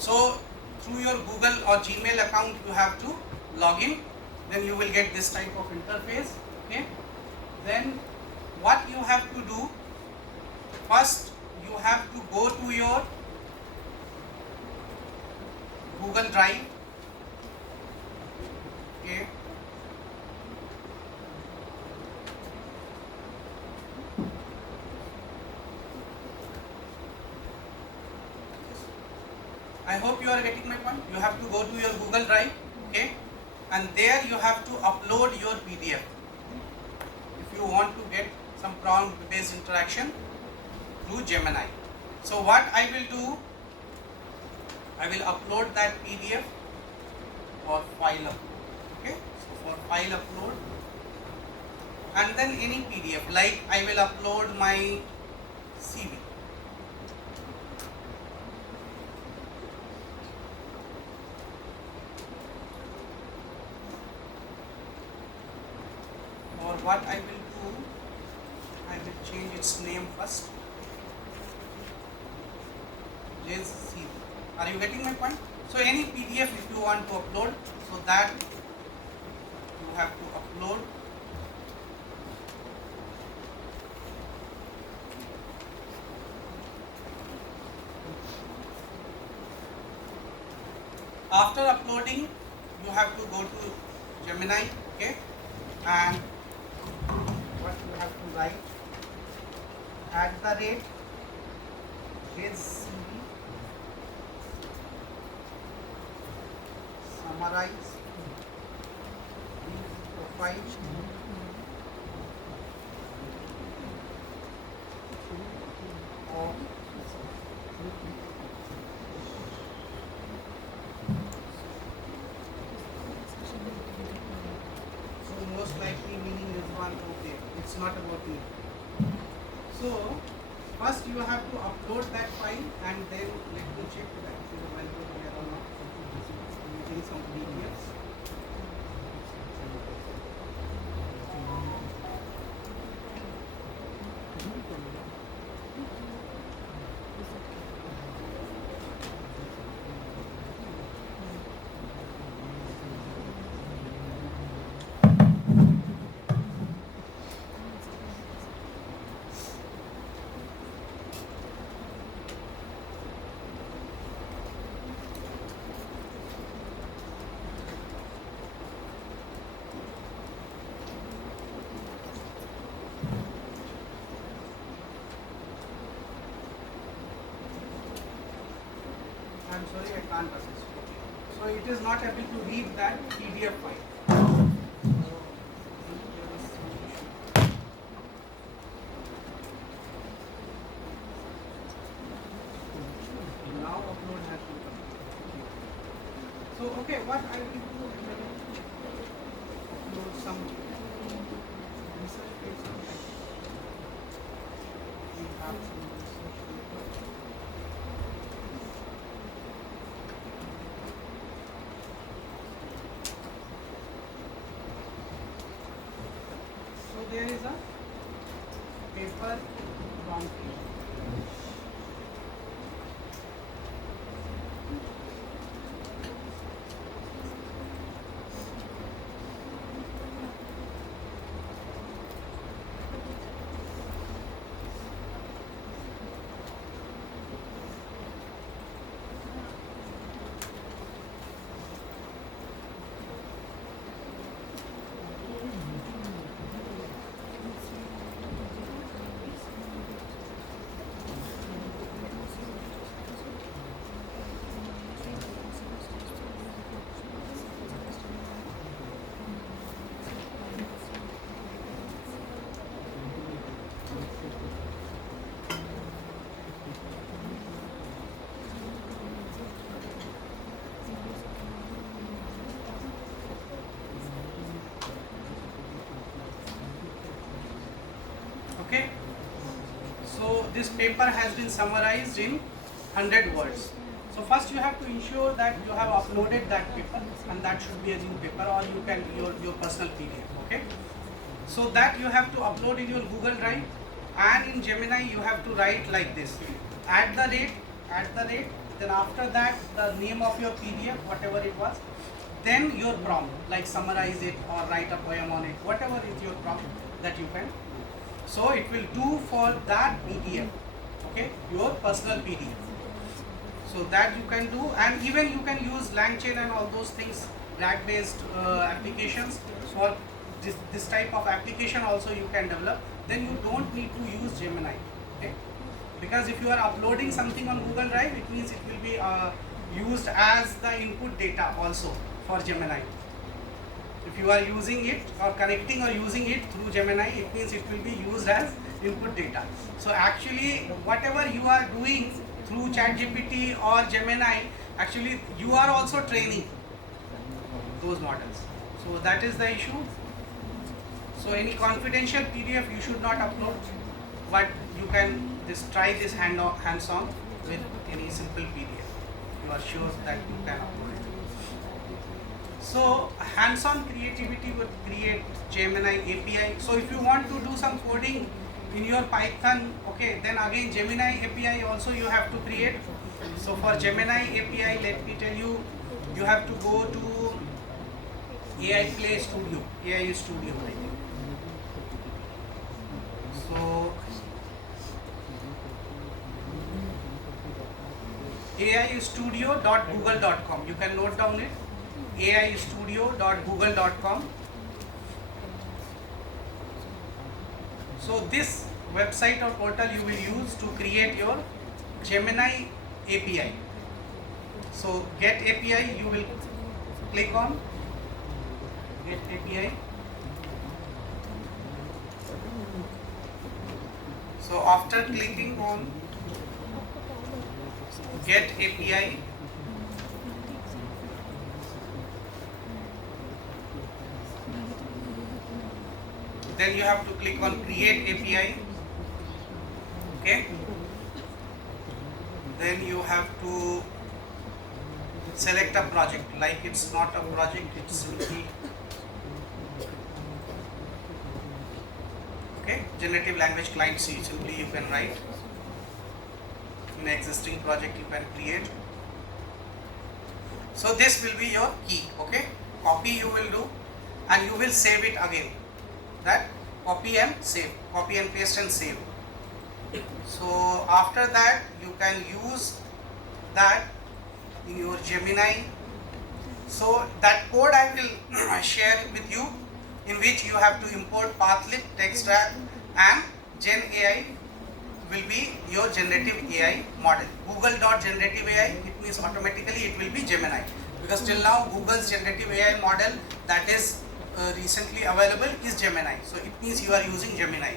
So through your Google or Gmail account you have to log in, then you will get this type of interface. Okay, then what you have to do, first you have to go to your Google Drive. Okay, I hope you are getting my point. You have to go to your Google Drive, okay, and there you have to upload your PDF if you want to get some prompt based interaction through Gemini. So what I will do, I will upload that PDF or file upload. Okay, so for file upload, and then any PDF, like I will upload my CV. Or what I will do, I will change its name first. JCV. Are you getting my point? So any PDF if you want to upload, so that you have to upload. After uploading, you have to go to Gemini, okay, and what you have to write, @JCV summarize the profile of most likely meaning Rizwan. Okay, it's not about me. So first you have to upload that file, and then let me check that it is available here or not. Using some PDFs. I'm sorry, I can't assist. So it is not able to read that PDF file. Now upload has been completed. So okay, what I will do, upload some research papers. We have some research papers. So there is a paper prompt. Okay, so this paper has been summarized in 100 words. So first you have to ensure that you have uploaded that paper, and that should be a new paper, or you can your personal PDF. Okay, so that you have to upload in your Google Drive, and in Gemini you have to write like this: @ then after that the name of your PDF, whatever it was, then your prompt, like summarize it or write a poem on it, whatever is your prompt that you can. So it will do for that PDF, okay, your personal PDF. So that you can do, and even you can use LangChain and all those things, RAG based applications for this type of application also you can develop. Then you don't need to use Gemini, okay? Because if you are uploading something on Google Drive, it means it will be used as the input data also for Gemini. If you are using it or connecting or using it through Gemini, it means it will be used as input data. So actually whatever you are doing through ChatGPT or Gemini, actually you are also training those models. So that is the issue. So any confidential PDF you should not upload, but you can try this hands-on with any simple PDF. You are sure that you can upload it. So hands-on creativity would create Gemini API. So if you want to do some coding in your Python, okay, then again Gemini API also you have to create. So for Gemini API, let me tell you, you have to go to AI Play Studio, AI Studio, I think. So aistudio.google.com, you can note down it, aistudio.google.com. So this website or portal you will use to create your Gemini API. So get API, you will click on get API. So after clicking on get API, then you have to click on create API, okay. Then you have to select a project, like it's not a project, it's simply, okay, generative language client C, simply you can write. In an existing project you can create. So this will be your key, okay. Copy you will do and you will save it again. That copy and save, copy and paste and save. So after that you can use that in your Gemini. So that code I will share with you, in which you have to import Pathlib, TextRag, and Gen AI will be your generative AI model. Google.generative AI, it means automatically it will be Gemini, because till now Google's generative AI model that is recently available is Gemini. So it means you are using Gemini.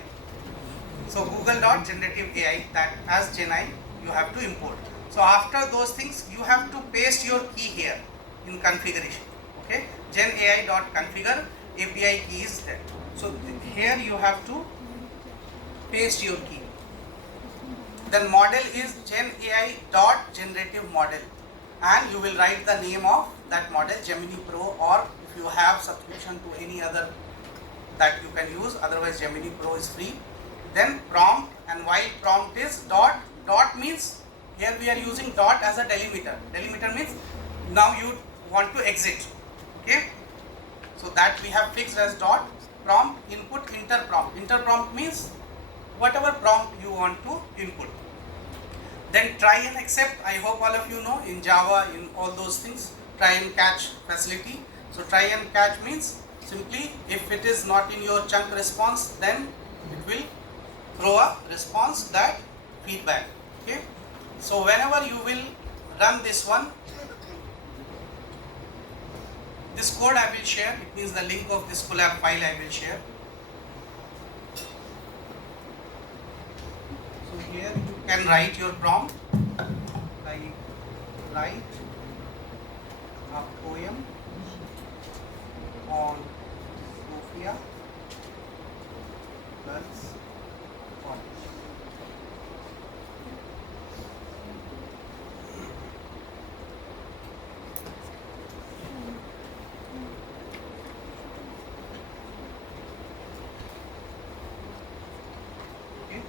So Google.generative AI, that as Gemini you have to import. So after those things you have to paste your key here in configuration, okay. Gen AI.configure API key is there. So here you have to paste your key. Then model is Gen AI dot generative model, and you will write the name of that model, Gemini Pro, or if you have subscription to any other that you can use, otherwise Gemini Pro is free. Then prompt, and while prompt is dot, dot means here we are using dot as a delimiter. Delimiter means now you want to exit, okay. So that we have fixed as dot. Prompt, input, enter prompt. Enter prompt means whatever prompt you want to input. Then try and accept, I hope all of you know, in Java, in all those things, try and catch facility. So try and catch means simply if it is not in your chunk response, then it will throw a response, that feedback, okay. So whenever you will run this one, this code I will share, it means the link of this collab file I will share. So here you can write your prompt, like write a poem on Sophia Girls College. Okay.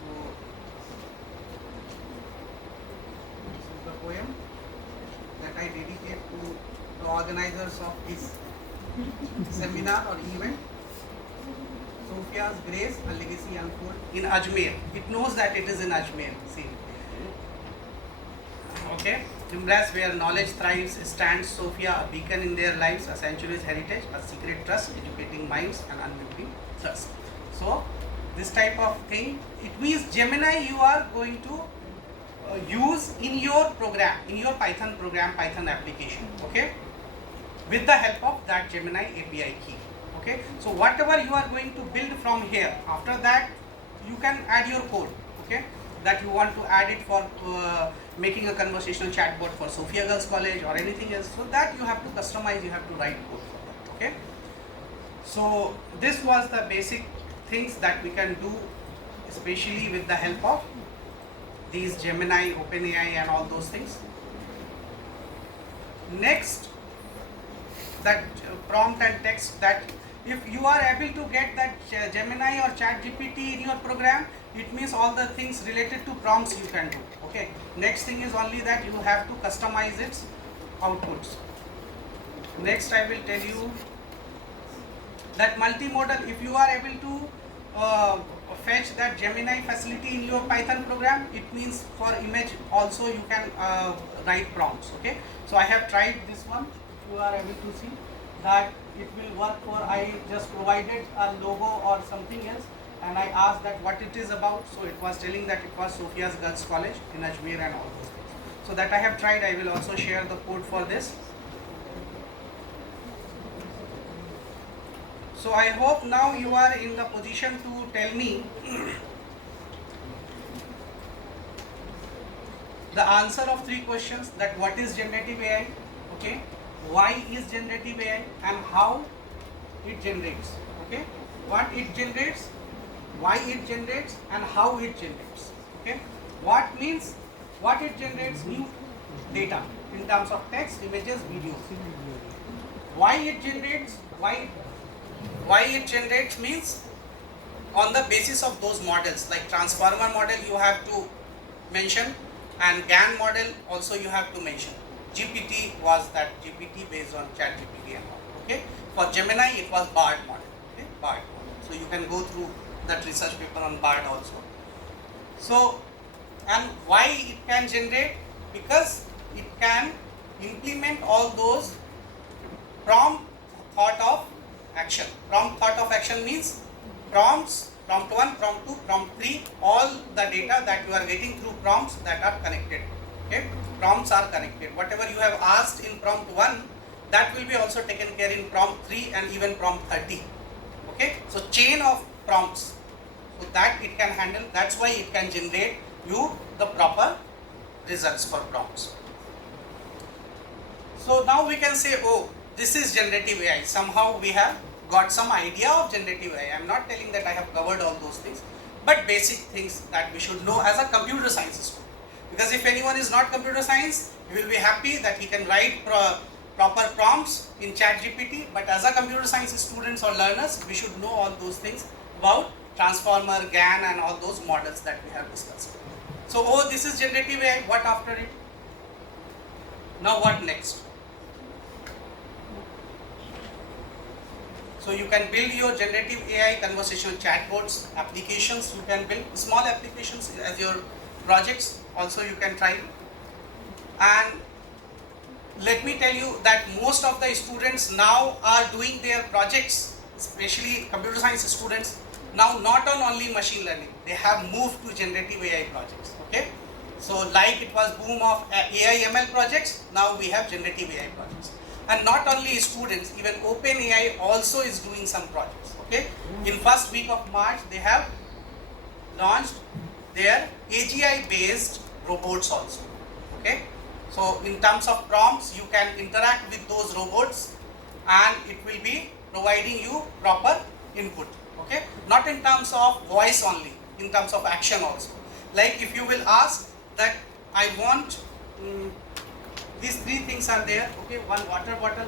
So organizers of this seminar or event. Sophia's Grace, a Legacy Unfold in Ajmer. It knows that it is in Ajmer. See. Okay. Embrace where knowledge thrives stands Sophia, a beacon in their lives, a century's heritage, a secret trust, educating minds and unwavering trust. So, this type of thing, it means Gemini you are going to use in your program, in your Python program, Python application, okay, with the help of that Gemini API key, okay. So, whatever you are going to build from here, after that you can add your code, okay, that you want to add it for making a conversational chatbot for Sophia Girls College or anything else. So that you have to customize, you have to write code for that, okay. So this was the basic things that we can do, especially with the help of these Gemini, OpenAI and all those things. Next, that prompt and text, that if you are able to get that Gemini or ChatGPT in your program, it means all the things related to prompts you can do, okay. Next thing is only that you have to customize its outputs. Next I will tell you that multimodal, if you are able to fetch that Gemini facility in your Python program, it means for image also you can write prompts, okay. So I have tried this one. If you are able to see that it will work for, I just provided a logo or something else and I asked that what it is about, so it was telling that it was Sophia Girls College in Ajmer and all those things. So that I have tried. I will also share the code for this. So I hope now you are in the position to tell me the answer of 3 questions, that what is generative AI, okay, why is generative AI and how it generates, okay, what it generates, why it generates and how it generates, okay. What means, what it generates, new data in terms of text, images, videos. Why it generates, why it generates means on the basis of those models, like transformer model you have to mention and GAN model also you have to mention. GPT was that GPT based on ChatGPT and all, okay. For Gemini it was BARD model, okay, BARD model. So you can go through that research paper on BARD also. So, and why it can generate? Because it can implement all those prompt thought of action. Prompt thought of action means prompts, prompt 1, prompt 2, prompt 3, all the data that you are getting through prompts that are connected, okay. Prompts are connected. Whatever you have asked in prompt 1, that will be also taken care in prompt 3 and even prompt 30, okay. So chain of prompts, so that it can handle, that's why it can generate you the proper results for prompts. So now we can say, oh, this is generative AI. Somehow we have got some idea of generative AI. I am not telling that I have covered all those things, but basic things that we should know as a computer science student. Because if anyone is not computer science, he will be happy that he can write proper prompts in ChatGPT, but as a computer science students or learners, we should know all those things about transformer, GAN and all those models that we have discussed. So, oh, this is generative AI, what after it? Now what next? So you can build your generative AI conversational chatbots, applications, you can build small applications as your projects, also you can try. And let me tell you that most of the students now are doing their projects, especially computer science students, now not on only machine learning, they have moved to generative AI projects, okay. So like it was boom of AI ML projects, now we have generative AI projects. And not only students, even OpenAI also is doing some projects, okay. In first week of March, they have launched their AGI based robots also, okay. So in terms of prompts, you can interact with those robots and it will be providing you proper input, okay. Not in terms of voice only, in terms of action also. Like if you will ask that I want these 3 things are there, okay, one water bottle,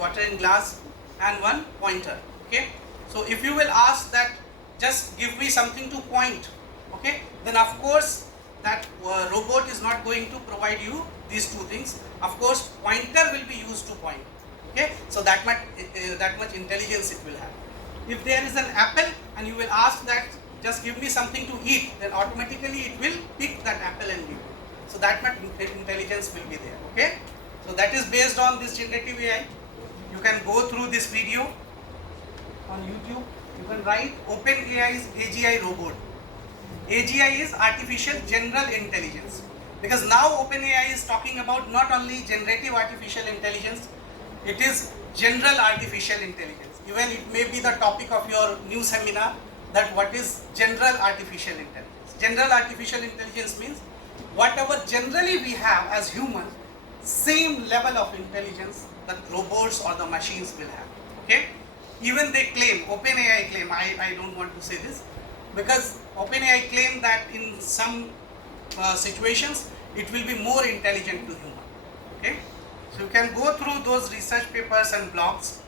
water in glass and one pointer, okay. So if you will ask that just give me something to point, okay, then of course that robot is not going to provide you these two things. Of course, pointer will be used to point. Okay, so that much intelligence it will have. If there is an apple and you will ask that just give me something to eat, then automatically it will pick that apple and give you. So that much intelligence will be there. Okay, so that is based on this generative AI. You can go through this video on YouTube. You can write OpenAI's AGI robot. AGI is artificial general intelligence, because now OpenAI is talking about not only generative artificial intelligence, it is general artificial intelligence. Even it may be the topic of your new seminar, that what is general artificial intelligence. General artificial intelligence means whatever generally we have as humans, same level of intelligence that robots or the machines will have. Okay, even they claim, OpenAI claim, I don't want to say this, because OpenAI claim that in some situations it will be more intelligent to human. Okay, so you can go through those research papers and blogs.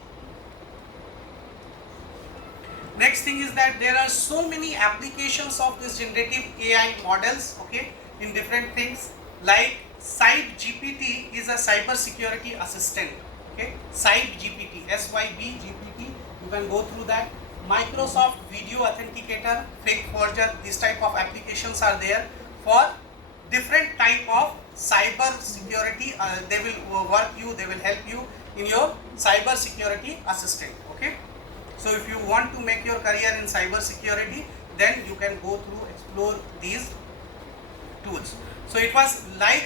Next thing is that there are so many applications of this generative AI models, okay, in different things. Like Cybe GPT is a cyber security assistant. Okay, Cybe GPT, SYB GPT. You can go through that. Microsoft Video Authenticator, Fake Forger. These type of applications are there for different type of cyber security. They will work you. They will help you in your cyber security assistant. Okay. So if you want to make your career in cyber security, then you can go through, explore these tools. So it was like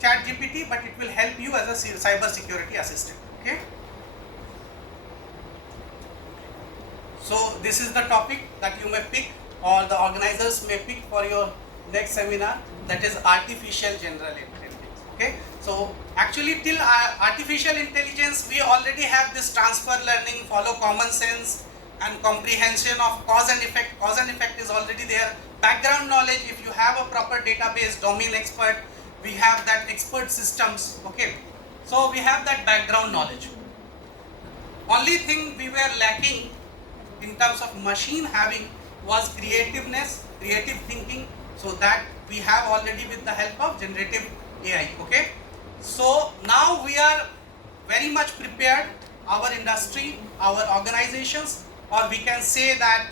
ChatGPT, but it will help you as a cyber security assistant. Okay. So this is the topic that you may pick, or the organizers may pick for your next seminar, that is artificial general intelligence. Okay. So actually till artificial intelligence, we already have this transfer learning, follow common sense, and comprehension of cause and effect. Cause and effect is already there. Background knowledge, if you have a proper database, domain expert, we have that expert systems. Okay, so we have that background knowledge. Only thing we were lacking in terms of machine having was creativeness, creative thinking. So that we have already with the help of generative AI. Okay, so now we are very much prepared, our industry, our organizations, or we can say that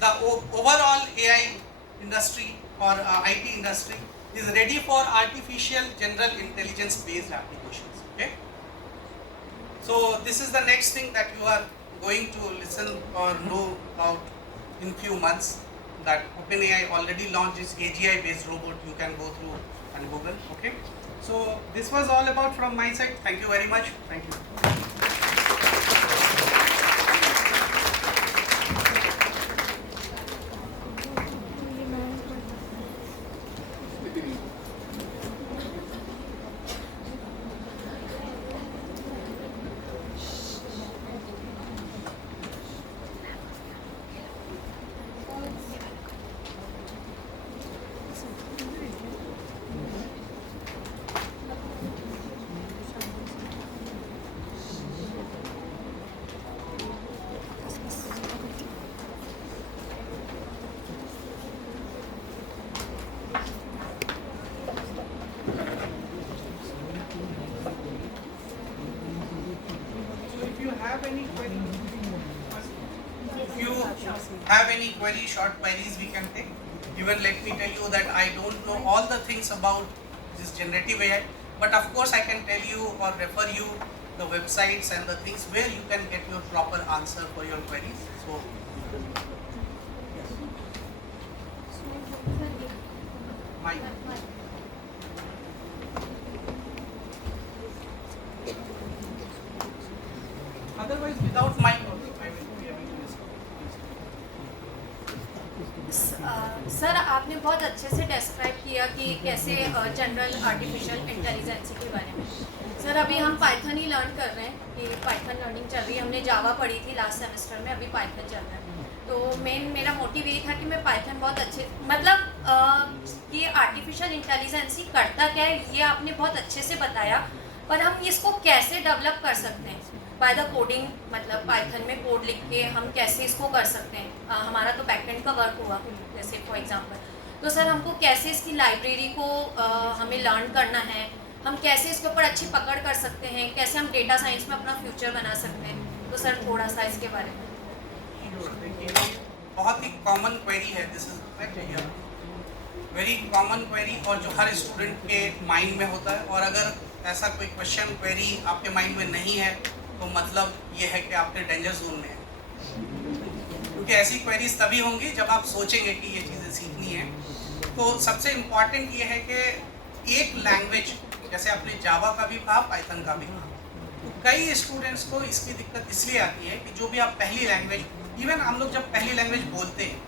the overall AI industry or IT industry is ready for artificial general intelligence based applications. Okay, so this is the next thing that you are going to listen or know about in few months, that OpenAI already launched its AGI based robot. You can go through and Google. Okay, so this was all about from my side. Thank you very much. Thank you. Have any query, short queries we can take. Even let me tell you that I don't know all the things about this generative AI, but of course I can tell you or refer you the websites and the things where you can get your proper answer for your queries. So Mike. Otherwise without mic also I will be able to listen. Sir आपने बहुत अच्छे से describe किया कि कैसे general artificial intelligence के बारे में. सर अभी हम पाइथन ही लर्न कर रहे हैं कि पाइथन लर्निंग चल रही है. हमने जावा पढ़ी थी लास्ट सेमेस्टर में, अभी पाइथन चल रहा है. तो मेरा मोटिव यही था कि मैं पाइथन बहुत अच्छे मतलब कि आर्टिफिशियल इंटेलिजेंस ही करता क्या है ये आपने बहुत अच्छे से बताया, पर हम इसको कैसे डेवलप कर सकते हैं बाय द कोडिंग, मतलब पाइथन में कोड लिख के हम कैसे इसको कर सकते हैं. हमारा तो बैकएंड का वर्क हुआ जैसे फॉर एग्जांपल, तो सर हमको कैसे इसकी लाइब्रेरी को हमें लर्न करना है, हम कैसे इसके ऊपर अच्छी पकड़ कर सकते हैं, कैसे हम डेटा साइंस में अपना फ्यूचर बना सकते हैं, तो सर थोड़ा सा इसके बारे में। देखिए बहुत ही कॉमन क्वेरी है, this is very common query, और जो हर स्टूडेंट के माइंड में होता है। और अगर ऐसा कोई क्वेश्चन क्वेरी आपके माइंड में नहीं है तो मतलब ये है कि आपके डेंजर जोन में है, क्योंकि ऐसी क्वेरीज तभी होंगी जब आप सोचेंगे कि ये चीज़ें सीखनी है। तो सबसे इम्पॉर्टेंट ये है कि एक लैंग्वेज, जैसे आपने जावा का भी कहा, पाइथन का भी कहा, तो कई स्टूडेंट्स को इसकी दिक्कत इसलिए आती है कि जो भी आप पहली लैंग्वेज, इवन हम लोग जब पहली लैंग्वेज बोलते हैं,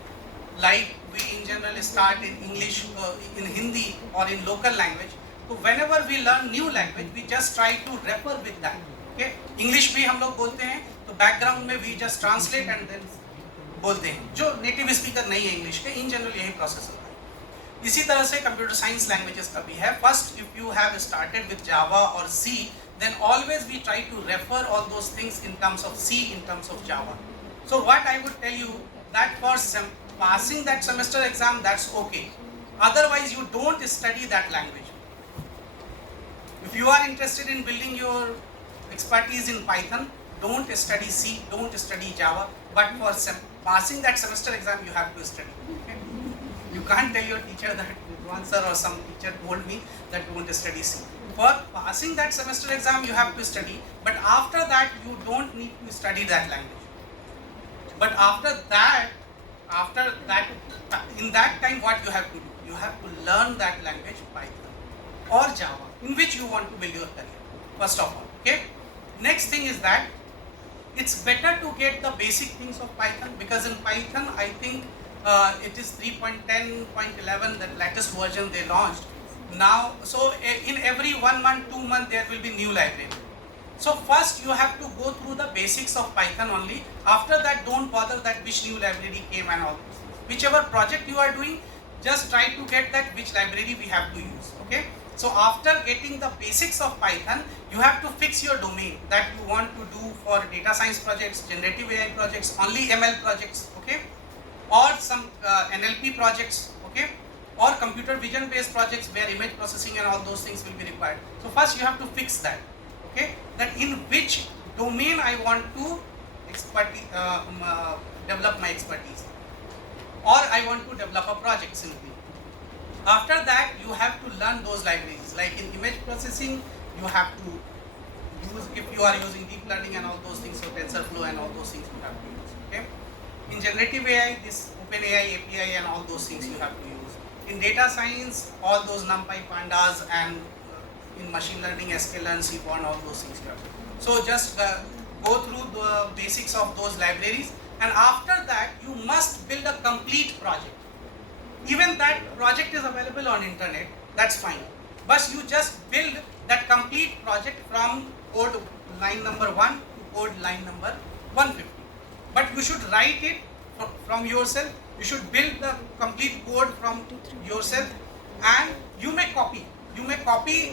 like we in general start in English, in Hindi or in local language, so whenever we learn new language we just try to refer with that, okay? English भी हम लोग बोलते हैं तो background में we just translate and then बोलते हैं, जो नेटिव स्पीकर नहीं है इंग्लिश के, इन जनरल यही प्रोसेस होता है। इसी तरह से कंप्यूटर साइंस लैंग्वेजेस का भी है। First if you have started with Java और सी, then always we try to refer all those things in terms of C, in terms of Java. So what I would tell you that for passing that semester exam, that's okay. Otherwise you don't study that language. If you are interested in building your expertise in Python, don't study C, don't study Java, but for passing that semester exam you have to study, okay? You can't tell your teacher that Rizwan sir or some teacher told me that don't study C. For passing that semester exam you have to study, but after that you don't need to study that language. But after that, in that time what you have to do? You have to learn that language, Python or Java, in which you want to build your career, first of all, okay? Next thing is that it's better to get the basic things of Python, because in Python I think it is 3.10.11, that latest version they launched now. So in every 1 month, 2 months there will be new library. So first you have to go through the basics of Python only. After that don't bother that which new library came and all this. Whichever project you are doing, just try to get that which library we have to use, okay? So after getting the basics of Python, you have to fix your domain that you want to do for data science projects, generative AI projects, only ML projects, okay? Or some NLP projects, okay? Or computer vision based projects where image processing and all those things will be required. So first you have to fix that, okay? That in which domain I want to develop my expertise, or I want to develop a project simply. After that you have to learn those libraries, like in image processing you have to use, if you are using deep learning and all those things, so TensorFlow and all those things you have to use, okay? In generative AI, this OpenAI API and all those things you have to use. In data science, all those NumPy, Pandas, and in machine learning, sklearn, cpon, all those things you have to use. So just go through the basics of those libraries, and after that you must build a complete project. Even that project is available on internet, that's fine, but you just build that complete project from code line number 1 to code line number 150. But you should write it from yourself, you should build the complete code from yourself, and you may copy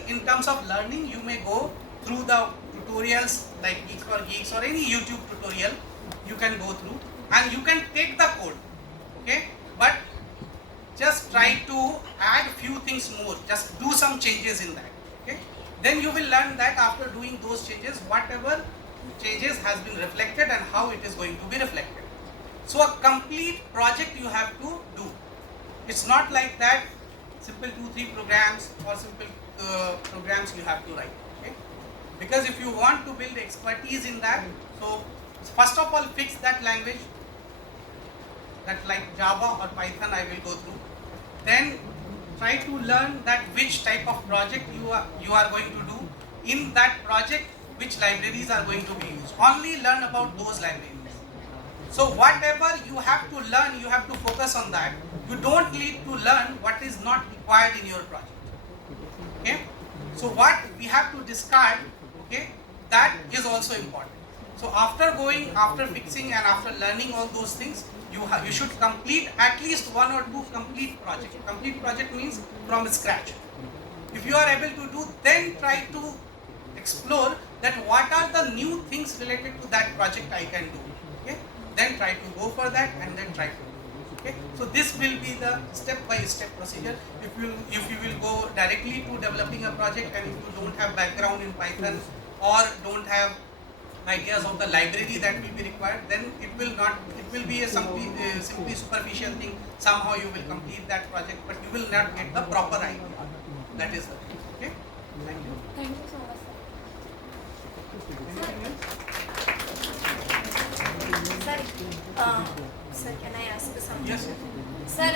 in terms of learning. You may go through the tutorials like Geeks for Geeks or any YouTube tutorial you can go through, and you can take the code, okay? But just try to add few things more, just do some changes in that, okay? Then you will learn that after doing those changes, whatever changes has been reflected and how it is going to be reflected. So a complete project you have to do. It's not like that simple 2-3 programs or simple programs you have to write, okay? Because if you want to build expertise in that, so first of all fix that language, that like Java or Python I will go through. Then try to learn that which type of project you are going to do. In that project, which libraries are going to be used. Only learn about those libraries. So whatever you have to learn, you have to focus on that. You don't need to learn what is not required in your project, okay? So what we have to discard, okay, that is also important. So after fixing and after learning all those things, you should complete at least 1 or 2 complete projects. Complete project means from scratch. If you are able to do, then try to explore that what are the new things related to that project I can do, okay? Then try to go for that and then try to do. Okay, so this will be the step-by-step procedure. If you will go directly to developing a project, and if you don't have background in Python or don't have ideas of the library that will be required, then it will be a simply superficial thing. Somehow you will complete that project, but you will not get the proper idea. That is the thing. Okay, thank you. Thank you so much, sir. Sir, can I ask something? Yes. Sir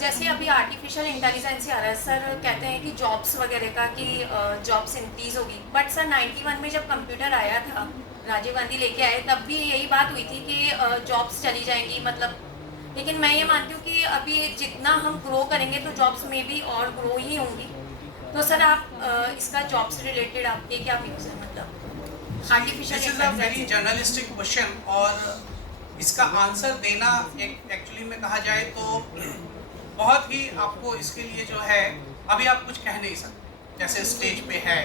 जैसे अभी artificial intelligence आ रहा है, sir कहते हैं कि jobs वगैरह का कि जॉब्स इंक्रीज होगी, बट सर 91 में जब कंप्यूटर आया था, राजीव गांधी लेके आए, तब भी यही बात हुई थी कि जॉब्स चली जाएंगी, मतलब। लेकिन मैं ये मानती हूँ कि अभी जितना हम ग्रो करेंगे तो जॉब्स में भी और ग्रो ही होंगी। तो सर आप इसका जॉब से रिलेटेड आपके क्या व्यूज़ हैं, मतलब artificial this is a very journalistic question, और इसका आंसर देना एक्चुअली में कहा जाए तो बहुत ही आपको इसके लिए जो है अभी आप कुछ कह नहीं सकते, जैसे स्टेज पे है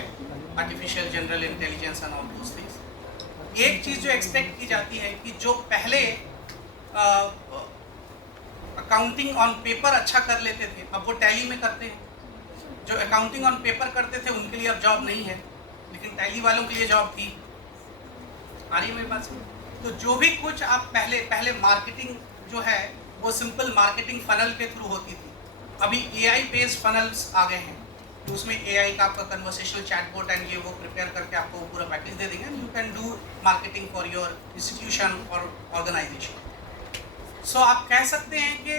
artificial general intelligence and all those things. एक चीज़ जो एक्सपेक्ट की जाती है कि जो पहले अकाउंटिंग ऑन पेपर अच्छा कर लेते थे, अब वो टैली में करते हैं। जो अकाउंटिंग ऑन पेपर करते थे उनके लिए अब जॉब नहीं है, लेकिन टैली वालों के लिए जॉब थी। आ रही है मेरे पास? तो जो भी कुछ आप पहले मार्केटिंग जो है वो सिंपल मार्केटिंग फनल के थ्रू होती थी, अभी एआई बेस्ड फनल्स आ गए हैं, तो उसमें एआई का आपका कन्वर्सेशनल चैटबॉट एंड ये वो प्रिपेयर करके आपको पूरा पैकेज दे देंगे, you can do marketing for your institution और ऑर्गेनाइजेशन। सो आप कह सकते हैं कि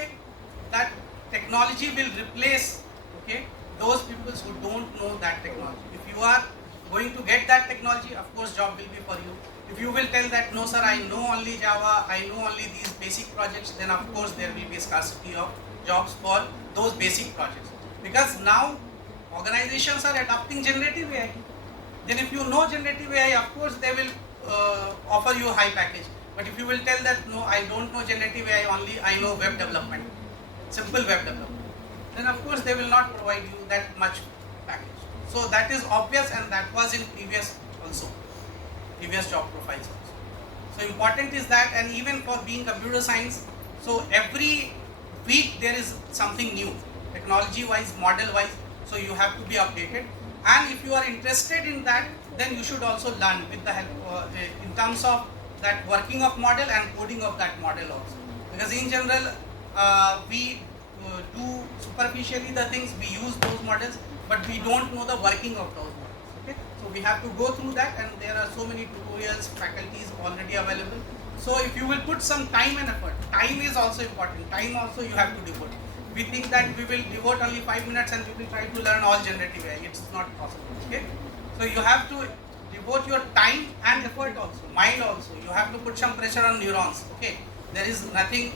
that technology will replace those people who don't know that technology. If you are going to get that technology, of course job will be for you. If you will tell that no sir, I know only Java, I know only these basic projects, then of course there will be scarcity of jobs for those basic projects, because now organizations are adopting generative AI. Then if you know generative AI, of course they will offer you high package. But if you will tell that no, I don't know generative AI, only I know web development, simple web development, then of course they will not provide you that much package. So that is obvious, and that was in previous job profiles also. So important is that, and even for being computer science, so every week there is something new, technology wise, model wise, so you have to be updated. And if you are interested in that, then you should also learn with the help in terms of that working of model and coding of that model also, because in general we do superficially the things, we use those models, but we don't know the working of those models. Okay, so we have to go through that, and there are so many tutorials, faculties already available. So if you will put some time and effort, time is also important, time also you have to devote. We think that we will devote only 5 minutes and we will try to learn all generative AI. It's not possible. Okay, so you have to devote your time and effort also, mind also. You have to put some pressure on neurons. Okay, there is nothing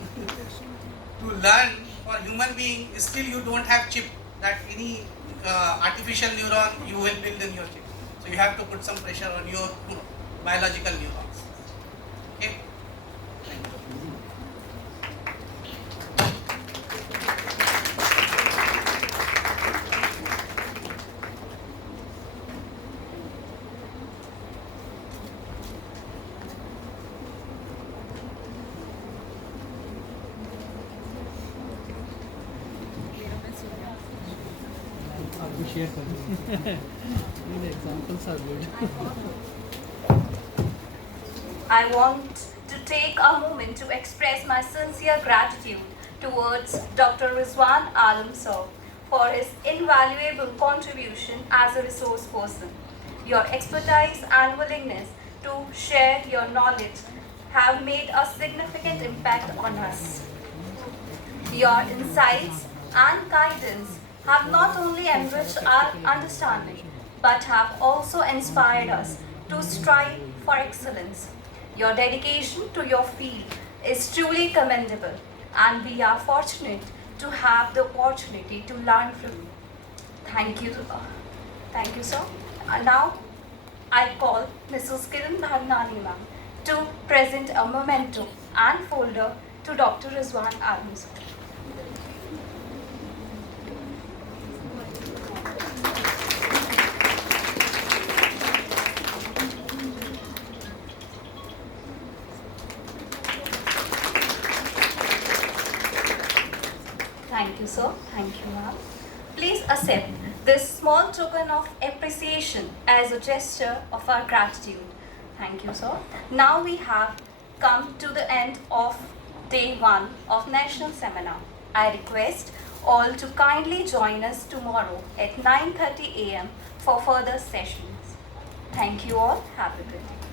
to learn for human being. Still you don't have chip, that any artificial neuron you will build in your chip. So you have to put some pressure on your biological neurons. Okay. Share these examples are good. I want to take a moment to express my sincere gratitude towards Dr. Rizwan Alam sir for his invaluable contribution as a resource person. Your expertise and willingness to share your knowledge have made a significant impact on us. Your insights and guidance have not only enriched our understanding, but have also inspired us to strive for excellence. Your dedication to your field is truly commendable, and we are fortunate to have the opportunity to learn from you. Thank you. Thank you, sir. Now, I call Mrs. Kiran Bhagnani ma'am to present a memento and folder to Dr. Rizwan Alam sir. Thank you, sir. Thank you, ma'am. Please accept this small token of appreciation as a gesture of our gratitude. Thank you, sir. Now we have come to the end of day 1 of National Seminar. I request all to kindly join us tomorrow at 9:30 a.m. for further sessions. Thank you all. Have a good day.